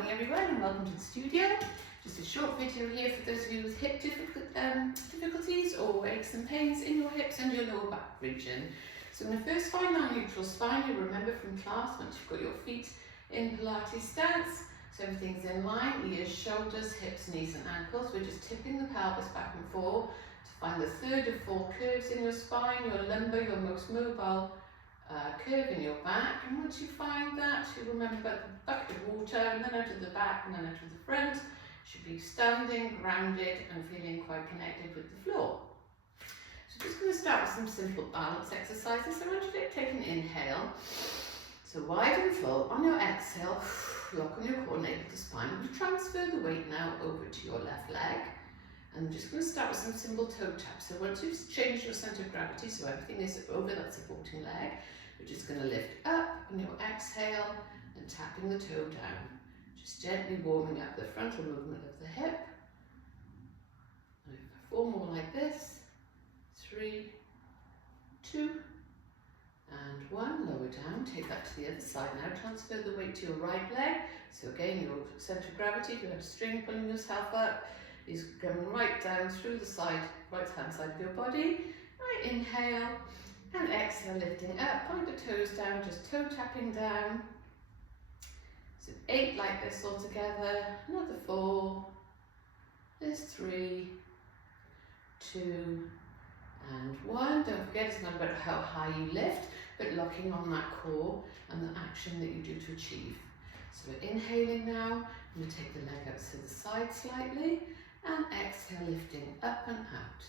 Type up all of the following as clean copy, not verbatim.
morning everyone and welcome to the studio. Just a short video here for those of you with hip difficulties or aches and pains in your hips and your lower back region. So in the first find our neutral spine, you'll remember from class once you've got your feet in Pilates stance, so everything's in line, ears, shoulders, hips, knees and ankles. We're just tipping the pelvis back and forth to find the third of four curves in your spine, your lumbar, your most mobile curve in your back. And once you find that, you remember about the bucket of water and then out of the back and then out of the front. You should be standing, grounded and feeling quite connected with the floor. So just going to start with some simple balance exercises. So I want you to take an inhale. So wide and full. On your exhale, lock on your core, navel to spine. You transfer the weight now over to your left leg. And I'm just going to start with some simple toe taps. So once you've changed your centre of gravity, so everything is over that supporting leg, we're just going to lift up on your exhale and tapping the toe down. Just gently warming up the frontal movement of the hip. 4 more like this. 3, 2, and 1. Lower down. Take that to the other side. Now transfer the weight to your right leg. So again, your centre of gravity, you have a string pulling yourself up, is going right down through the side, right hand side of your body. Right, inhale and exhale, lifting up, point the toes down, just toe tapping down. So 8 like this all together, another 4, there's 3, 2 and 1. Don't forget, it's not about how high you lift, but locking on that core and the action that you do to achieve. So we're inhaling now, I'm going to take the leg out to the side slightly, and exhale, lifting up and out.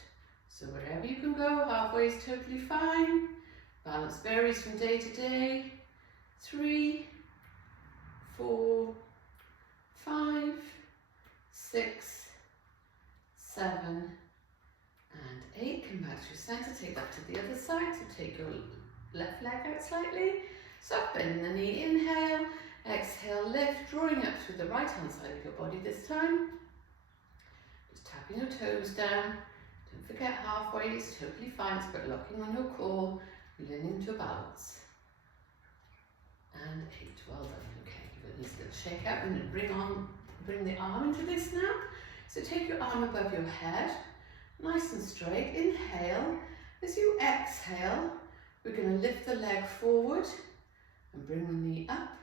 So wherever you can go, halfway is totally fine. Balance varies from day to day. 3, 4, 5, 6, 7, and 8. Come back to your centre, take that to the other side. So take your left leg out slightly. Soft bend in the knee, inhale. Exhale, lift, drawing up through the right hand side of your body this time. Just tapping your toes down. Don't forget, halfway is totally fine. It's about locking on your core, leaning to balance. And 8, well done. Okay, give it a little shake out and bring the arm into this now. So take your arm above your head, nice and straight. Inhale. As you exhale, we're going to lift the leg forward and bring the knee up.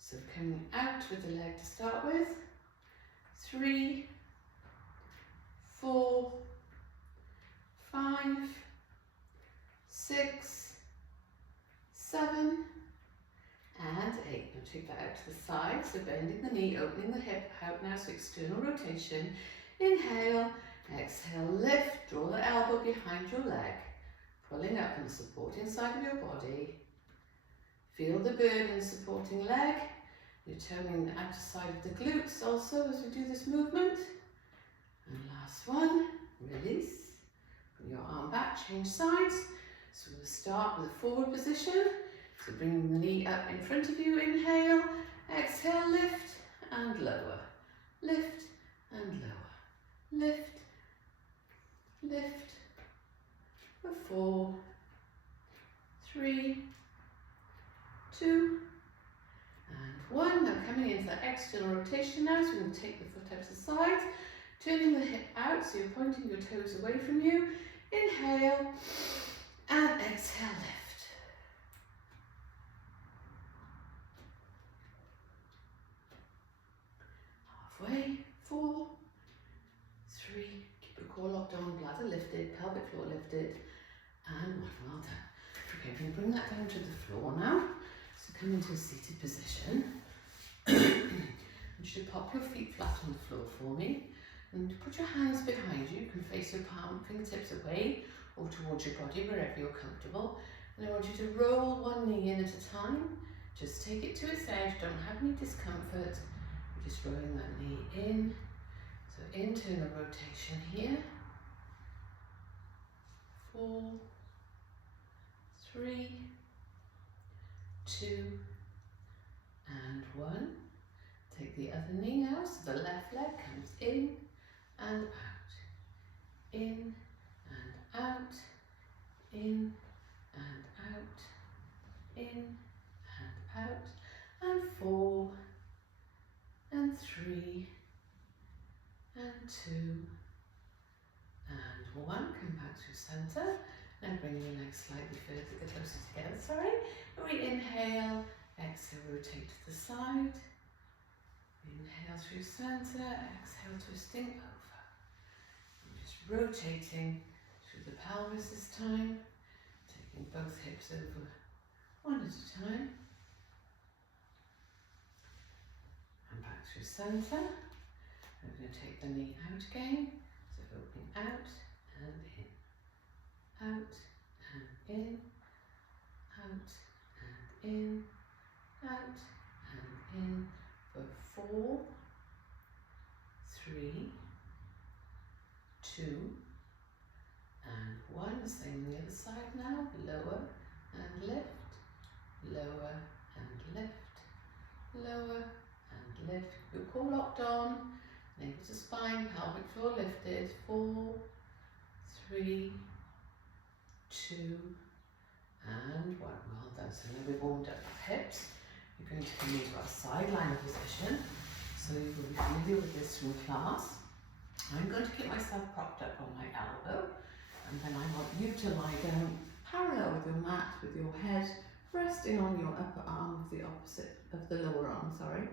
So coming out with the leg to start with. 3, 4, 5, 6, 7, and 8. Now take that out to the side, so bending the knee, opening the hip out now, so external rotation. Inhale, exhale, lift, draw the elbow behind your leg, pulling up on the supporting side of your body. Feel the burden supporting leg. You're turning the outer side of the glutes also as we do this movement. And last one, release. Bring your arm back, change sides. So we'll start with a forward position. So bringing the knee up in front of you, inhale, exhale, lift and lower. Lift and lower. Lift, lift. For 4, 3, 2, and 1. Now coming into that external rotation now, so we're going to take the foot out to the side, turning the hip out, so you're pointing your toes away from you. Inhale and exhale, lift. Halfway, 4, 3, keep your core locked on, bladder lifted, pelvic floor lifted, and 1, well done. Okay, I'm going to bring that down to the floor now. So come into a seated position. You should pop your feet flat on the floor for me and put your hands behind you. You can face your palm, fingertips away or towards your body, wherever you're comfortable. And I want you to roll one knee in at a time. Just take it to its edge, don't have any discomfort. You're just rolling that knee in. So internal rotation here. 4, 3, 2, and 1. Take the other knee now, so the left leg comes in and out, in and out, in and out, in and out, and 4, 2, and 1. Come back to center. And bring your legs slightly further, closer together, sorry. We inhale, exhale, rotate to the side. Inhale through center, exhale, twisting over. And just rotating through the pelvis this time, taking both hips over one at a time. And back through center. We're going to take the knee out again, so opening out and in. Out and in, out and in, out and in for 4, 3, 2, and 1. Same on the other side now. Lower and lift, lower and lift, lower and lift. Your core locked on, navel to spine, pelvic floor lifted. 4, 3, 2, and 1. Well done. So now we've warmed up our hips. You're going to come into our sideline position. So you will be familiar with this from class. I'm going to keep myself propped up on my elbow, and then I want you to lie down parallel with your mat, with your head resting on your upper arm of the opposite of the lower arm, sorry.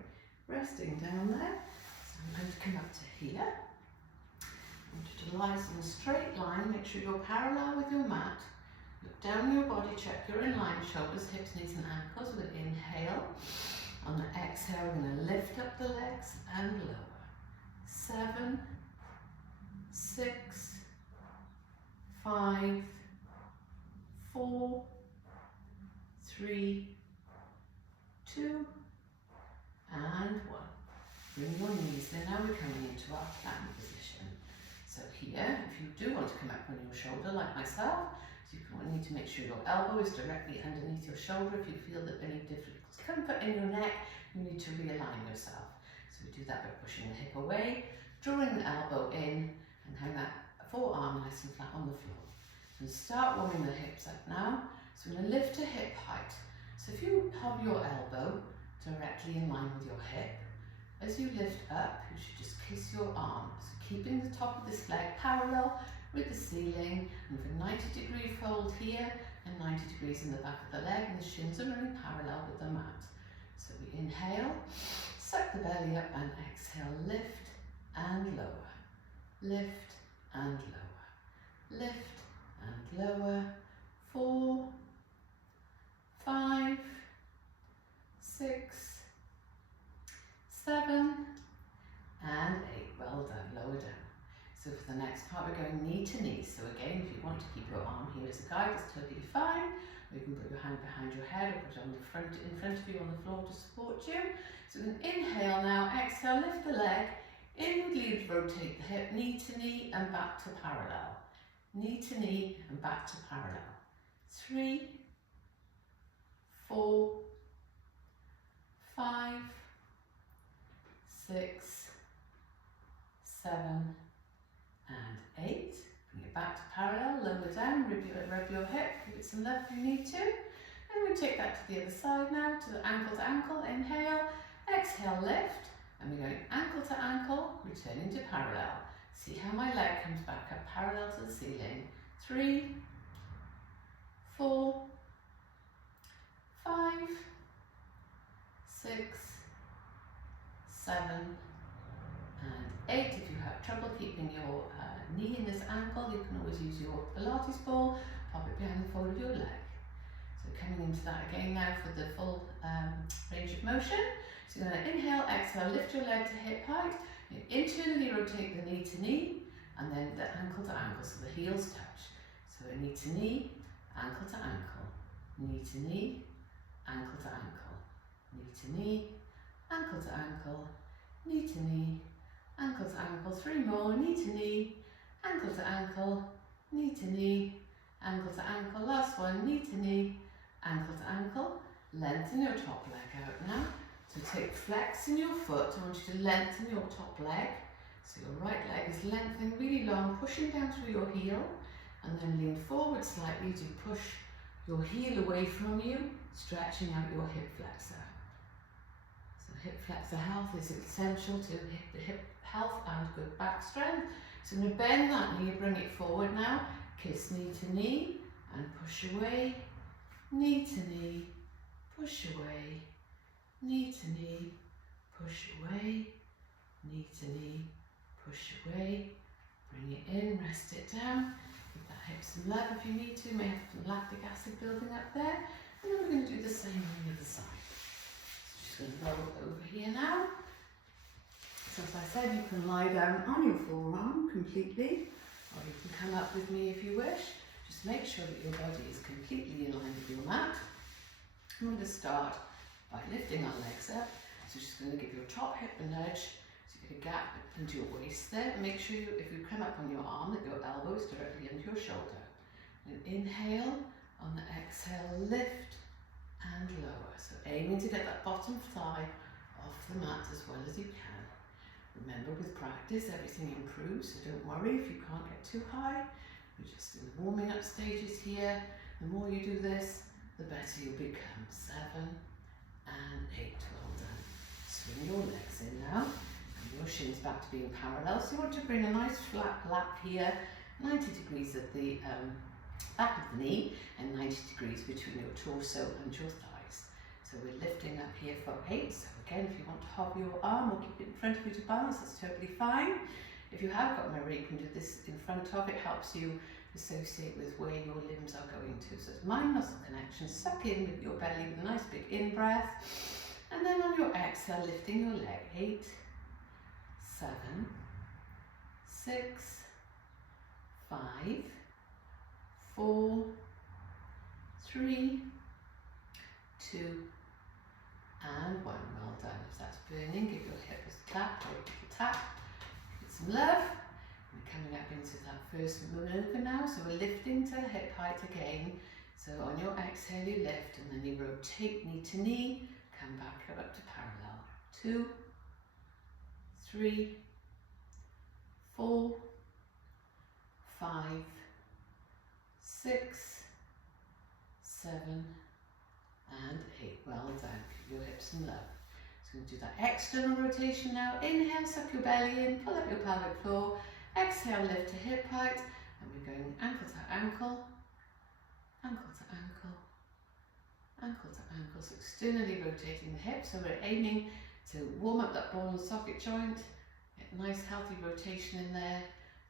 Resting down there. So I'm going to come up to here. I want you to lie in a straight line. Make sure you're parallel with your mat. Look down your body, check you're in line, shoulders, hips, knees and ankles. With an inhale. On the exhale, we're going to lift up the legs and lower. 7, 6, 5, 4, 3, 2, and 1. Bring your knees in. Now we're coming into our plank position. So here, if you do want to come up on your shoulder like myself, so you need to make sure your elbow is directly underneath your shoulder. If you feel that any discomfort in your neck, you need to realign yourself. So we do that by pushing the hip away, drawing the elbow in, and hang that forearm nice and flat on the floor. So start warming the hips up now. So we're going to lift to hip height. So if you have your elbow directly in line with your hip, as you lift up, you should just kiss your arm. So keeping the top of this leg parallel with the ceiling, and with a 90-degree fold here, and 90 degrees in the back of the leg, and the shins are running parallel with the mat. So we inhale, suck the belly up, and exhale, lift and lower. Lift and lower. Lift and lower. 4, 5, 6, 7, and 8. Well done. Lower down. So for the next part, we're going knee to knee. So again, if you want to keep your arm here as a guide, it's totally fine. Or you can put your hand behind your head or put it on the front, in front of you on the floor to support you. So we can inhale now, exhale, lift the leg, inwardly rotate the hip, knee to knee and back to parallel. Knee to knee and back to parallel. 3, 4, 5, 6, 7, and 8. Bring it back to parallel, lower down, rub your hip, give it some love if you need to. And we take that to the other side now, to ankle, inhale, exhale, lift, and we're going ankle to ankle, returning to parallel. See how my leg comes back up parallel to the ceiling. 3, 4, 5, 6, 7, and 8. If you have trouble keeping your knee in this ankle, you can always use your Pilates ball, pop it behind the fold of your leg. So coming into that again now for the full range of motion. So you're going to inhale, exhale, lift your leg to hip height, you internally rotate the knee to knee, and then the ankle to ankle, so the heels touch. So knee to knee, ankle to ankle, knee to knee, ankle to ankle, knee to knee, ankle to ankle, knee to knee, ankle to ankle. 3 more, knee to knee, ankle to ankle, knee to knee, ankle to ankle. Last one, knee to knee, ankle to ankle. Lengthen your top leg out now. So take flex in your foot. I want you to lengthen your top leg. So your right leg is lengthening really long, pushing down through your heel, and then lean forward slightly to push your heel away from you, stretching out your hip flexor. So hip flexor health is essential to hip health and good back strength. So I'm going to bend that knee, bring it forward now, kiss knee to knee and push away, knee to knee, push away, knee to knee, push away, knee to knee, push away, bring it in, rest it down, give that hip some love if you need to, you may have some lactic acid building up there, and then we're going to do the same on the other side. So just going to roll over here now. So as I said, you can lie down on your forearm completely, or you can come up with me if you wish. Just make sure that your body is completely in line with your mat. I'm going to start by lifting our legs up. So just going to give your top hip a nudge, so you get a gap into your waist there. Make sure you, if you come up on your arm, that your elbow is directly under your shoulder. And inhale, on the exhale, lift and lower. So aiming to get that bottom thigh off the mat as well as you can. Remember, with practice, everything improves, so don't worry if you can't get too high. We're just in the warming up stages here. The more you do this, the better you'll become. 7 and 8, well done. Swing your legs in now, and your shins back to being parallel. So you want to bring a nice flat lap here, 90 degrees at the back of the knee, and 90 degrees between your torso and your thighs. So we're lifting up here for 8. So again, if you want to hover your arm or keep it in front of you to balance, that's totally fine. If you have got memory, you can do this in front of. It helps you associate with where your limbs are going to. So it's mind muscle connection. Suck in with your belly with a nice big in breath. And then on your exhale, lifting your leg. 8, 7, 6, 5, 4, 3, 2, and 1. Well done. If that's burning, give your hip a tap, or a little tap. Give it some love. We're coming up into that first maneuver now. So we're lifting to hip height again. So on your exhale, you lift, and then you rotate knee to knee. Come back up to parallel. 2, 3, 4, 5, 6, 7, and 8. Well done. Give your hips some love. So we'll do that external rotation now. Inhale, suck your belly in, pull up your pelvic floor. Exhale, lift to hip height, and we're going ankle to ankle, ankle to ankle, ankle to ankle. So externally rotating the hips. So we're aiming to warm up that ball and socket joint. Get a nice healthy rotation in there.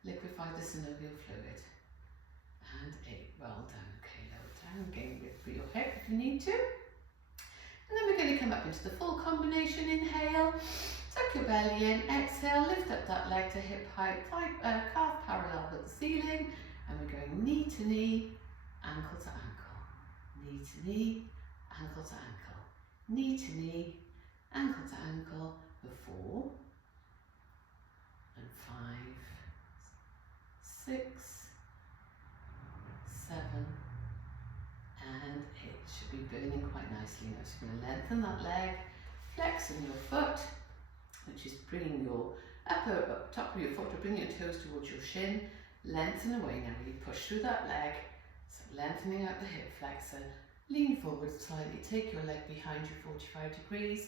Liquefy the synovial fluid. And 8. Well done. Okay, lower down. Gain width for your hip if you need to. And then we're going to come up into the full combination. Inhale, tuck your belly in. Exhale, lift up that leg to hip height, calf parallel with the ceiling. And we're going knee to knee, ankle to ankle. Knee to knee, ankle to ankle. Knee to knee, ankle to ankle for 4 and 5, 6, 7, and 8. Should be burning quite nicely now. So you're going to lengthen that leg, flexing your foot, which is bringing your top of your foot, or bring your toes towards your shin. Lengthen away now. You push through that leg, so lengthening out the hip flexor. Lean forward slightly, take your leg behind you 45 degrees,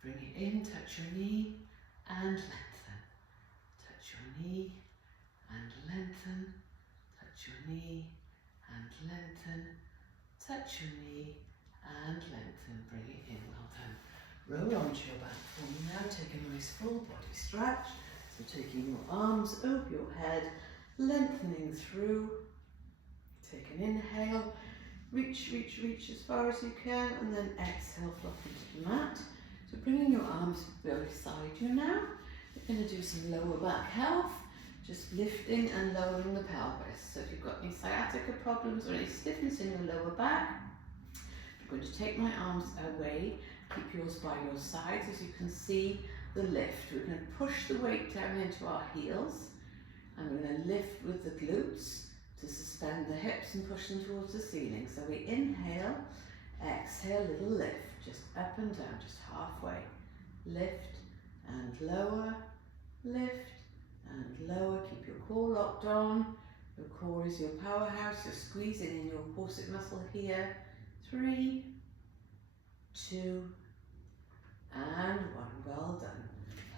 bring it in, touch your knee and lengthen. Touch your knee and lengthen. Touch your knee and lengthen. Touch your knee and lengthen. Bring it in. Well done. Roll onto your back for me now. Take a nice full body stretch. So taking your arms over your head, lengthening through. Take an inhale. Reach, reach, reach as far as you can, and then exhale, flop into the mat. So bringing your arms beside you now. We're going to do some lower back health, just lifting and lowering the pelvis. So if you've got any sciatica problems or any stiffness in your lower back, I'm going to take my arms away, keep yours by your sides. As you can see, the lift. We're going to push the weight down into our heels, and we're going to lift with the glutes to suspend the hips and push them towards the ceiling. So we inhale, exhale, little lift, just up and down, just halfway. Lift and lower, lift and lower. Keep your core locked on. Your core is your powerhouse. You're squeezing in your corset muscle here. 3, 2, And one. Well done.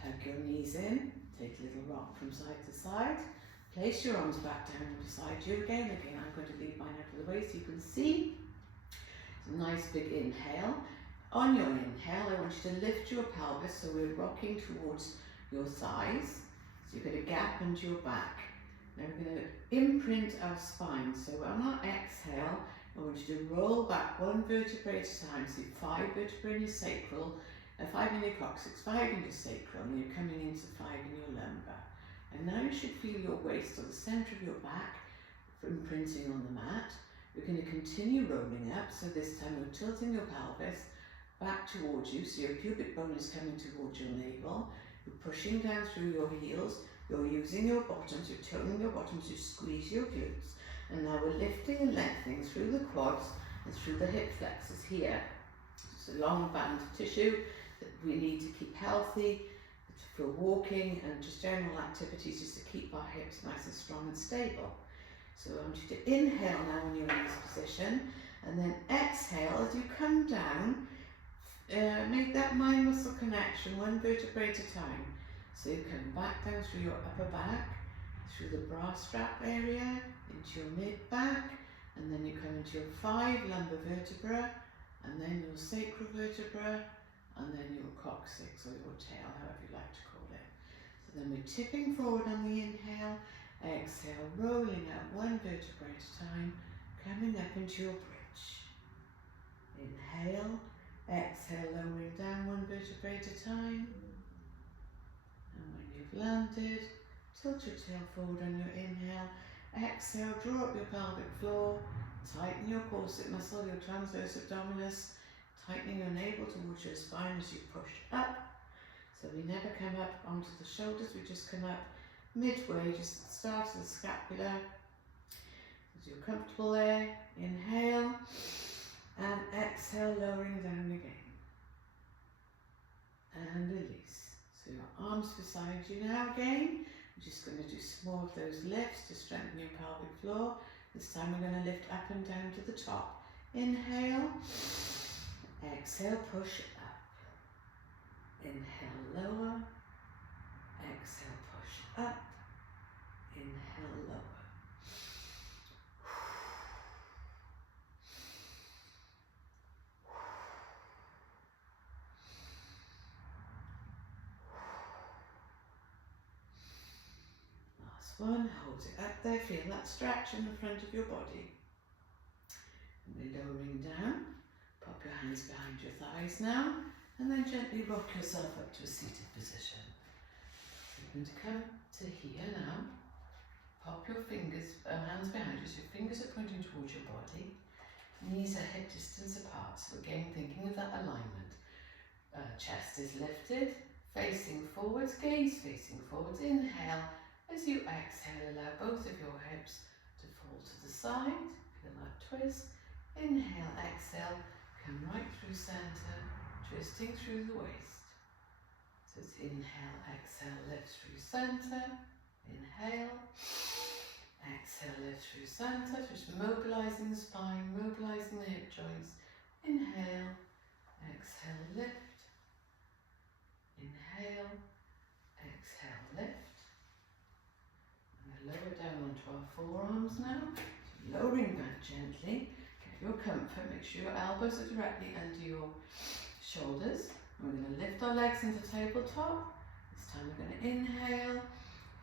Hug your knees in. Take a little rock from side to side. Place your arms back down beside you again. Again, I'm going to leave mine out of the way so you can see. It's a nice big inhale. On your inhale, I want you to lift your pelvis so we're rocking towards your thighs. So you've got a gap into your back. Now we're going to imprint our spine. So on our exhale, I want you to roll back one vertebrae at a time. So 5 vertebrae in your sacral, 5 in your coccyx, 5 in your sacral, and you're coming into 5 in your lumbar. And now you should feel your waist or the centre of your back imprinting on the mat. We're going to continue rolling up. So this time we're tilting your pelvis back towards you. So your pubic bone is coming towards your navel. You're pushing down through your heels. You're using your bottoms. You're toning your bottoms to squeeze your glutes. And now we're lifting and lengthening through the quads and through the hip flexors here. It's a long band of tissue that we need to keep healthy for walking and just general activities, just to keep our hips nice and strong and stable. So I want you to inhale now when you're in this position, and then exhale as you come down. Make that mind muscle connection, one vertebrae at a time. So you come back down through your upper back, through the bra strap area, into your mid back, and then you come into your 5 lumbar vertebra, and then your sacral vertebra, and then your coccyx or your tail, however you like to call it. So then we're tipping forward on the inhale, exhale, rolling up one vertebrae at a time, coming up into your bridge. Inhale, exhale, lowering down one vertebrae at a time. And when you've landed, tilt your tail forward on your inhale, exhale, draw up your pelvic floor, tighten your corset muscle, your transverse abdominis, tightening your navel towards your spine as you push up. So we never come up onto the shoulders, we just come up midway, just at the start of the scapula. As you're comfortable there, inhale and exhale, lowering down again. And release. So your arms beside you now again. We're just going to do some more of those lifts to strengthen your pelvic floor. This time we're going to lift up and down to the top. Inhale, exhale, push up. Inhale, lower. Exhale, push up. Inhale, lower. Last one, hold it up there, feel that stretch in the front of your body. And we're lowering down, pop your hands behind your thighs now, and then gently rock yourself up to a seated position. So you're going to come to here now, pop your fingers, hands behind you, so your fingers are pointing towards your body, knees are hip distance apart, so again thinking of that alignment. Chest is lifted, facing forwards, gaze facing forwards, inhale. As you exhale, allow both of your hips to fall to the side, feel that twist. Inhale, exhale, come right through centre, twisting through the waist. So it's inhale, exhale, lift through centre, inhale, exhale, lift through centre, just mobilising the spine, mobilising the hip joints. Inhale, exhale, lift, inhale, exhale, lift. Lower down onto our forearms now, lowering back gently, get your comfort, make sure your elbows are directly under your shoulders. We're going to lift our legs into tabletop. This time we're going to inhale,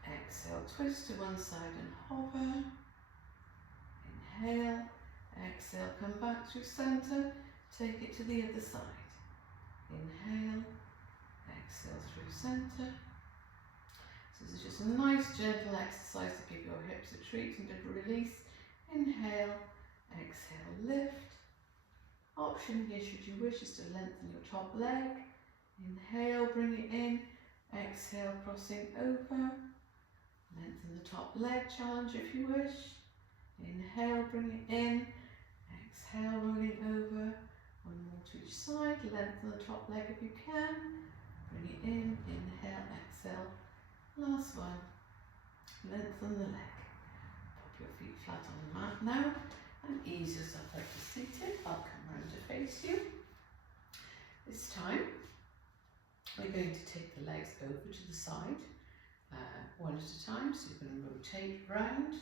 exhale, twist to one side and hover. Inhale, exhale, come back through centre, take it to the other side. Inhale, exhale through centre. So this is just a nice gentle exercise to give your hips a treat and a release. Inhale, exhale, lift. Option here, should you wish, is to lengthen your top leg. Inhale, bring it in. Exhale, crossing over. Lengthen the top leg, challenge if you wish. Inhale, bring it in. Exhale, rolling over. One more to each side. Lengthen the top leg if you can. Bring it in. Inhale, exhale. Last one, lengthen the leg. Pop your feet flat on the mat now and ease yourself up to seated. I'll come round to face you. This time, we're going to take the legs over to the side, one at a time. So you're going to rotate round,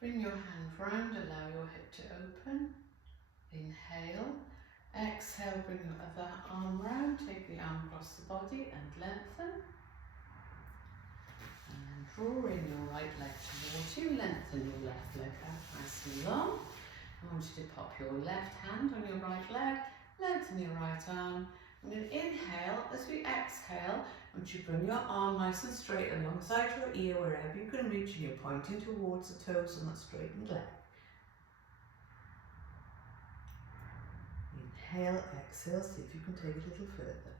bring your hand round, allow your hip to open, inhale, exhale, bring your other arm round, take the arm across the body and lengthen. And draw in your right leg towards you, lengthen your left leg out nice and long. I want you to pop your left hand on your right leg, lengthen your right arm. I'm going to inhale. As we exhale, I want you to bring your arm nice and straight alongside your ear wherever you can reach, and you're pointing towards the toes on that straightened leg. Inhale, exhale, see if you can take it a little further.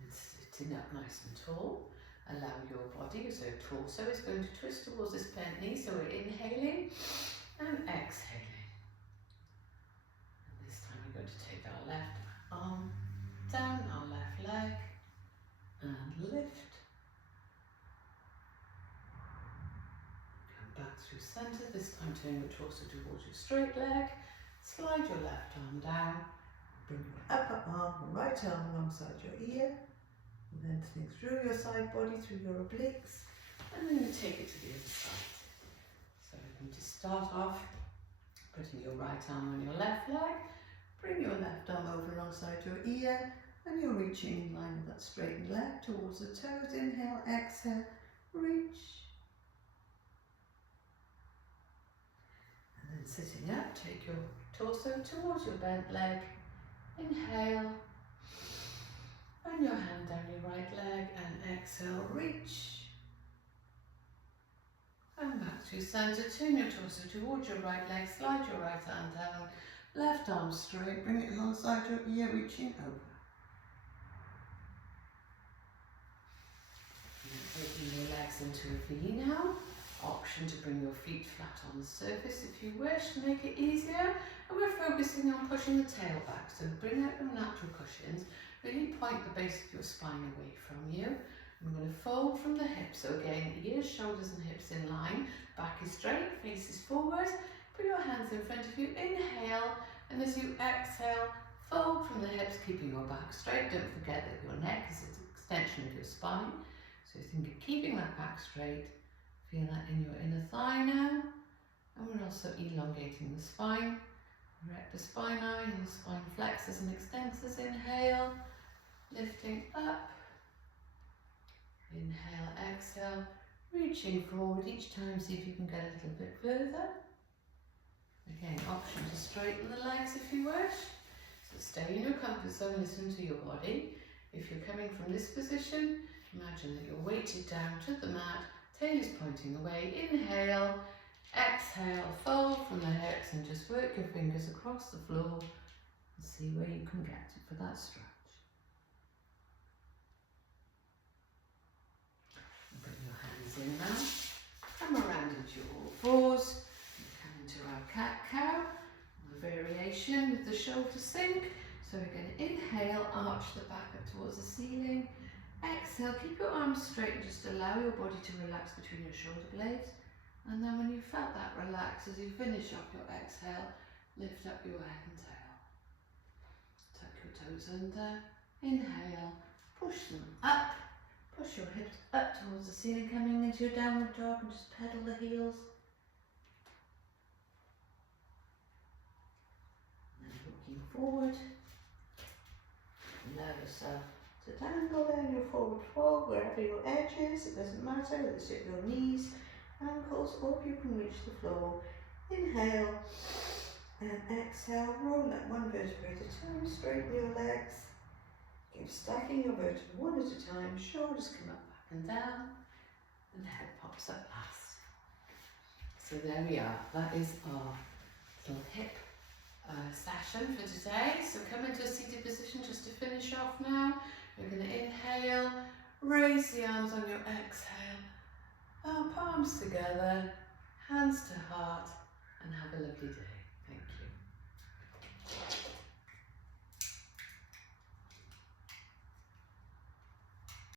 And sitting up nice and tall, allow your body, so torso is going to twist towards this bent knee, so we're inhaling and exhaling. And this time we're going to take our left arm down, our left leg, and lift. Come back through centre, this time turn your torso towards your straight leg, slide your left arm down, bring your upper arm, your right arm alongside your ear, lengthening through your side body, through your obliques, and then you take it to the other side. So we're going to start off putting your right arm on your left leg, bring your left arm over alongside your ear, and you're reaching in line with that straightened leg towards the toes. Inhale, exhale, reach. And then sitting up, take your torso towards your bent leg, inhale, and your hand down your right leg, and exhale, reach. And back to centre, turn your torso towards your right leg, slide your right arm down, left arm straight, bring it alongside your ear, reaching over. Open your legs into a V now. Option to bring your feet flat on the surface if you wish to make it easier. And we're focusing on pushing the tail back. So bring out your natural cushions. Really point the base of your spine away from you. I'm going to fold from the hips. So again, ears, shoulders and hips in line. Back is straight, face is forward. Put your hands in front of you. Inhale. And as you exhale, fold from the hips, keeping your back straight. Don't forget that your neck is an extension of your spine. So think of keeping that back straight. Feel that in your inner thigh now. And we're also elongating the spine. Rectus spinae and the spine flexors and extensors. Inhale, lifting up. Inhale, exhale, reaching forward each time. See if you can get a little bit further. Again, option to straighten the legs if you wish. So stay in your comfort zone, listen to your body. If you're coming from this position, imagine that you're weighted down to the mat, tail is pointing away. Inhale, exhale, fold from the hips and just work your fingers across the floor and see where you can get to for that stretch. Bring your hands in now, come around into your all fours, and come into our cat-cow, the variation with the shoulder sink. So we're going to inhale, arch the back up towards the ceiling. Exhale, keep your arms straight and just allow your body to relax between your shoulder blades. And then when you felt that relax, as you finish off your exhale, lift up your head and tail. Tuck your toes under, inhale, push them up, push your hips up towards the ceiling, coming into your downward dog and just pedal the heels. And then looking forward, allow yourself to dangle down your forward fold wherever your edge is. It doesn't matter whether it's at your knees, ankles, or if you can reach the floor. Inhale and exhale, roll up one vertebrae at a time, straighten your legs. Keep stacking your vertebrae one at a time, shoulders come up, back and down, and the head pops up last. So there we are, that is our little hip session for today. So come into a seated position just to finish off now. We're going to inhale, raise the arms on your exhale, palms together, hands to heart, and have a lovely day. Thank you.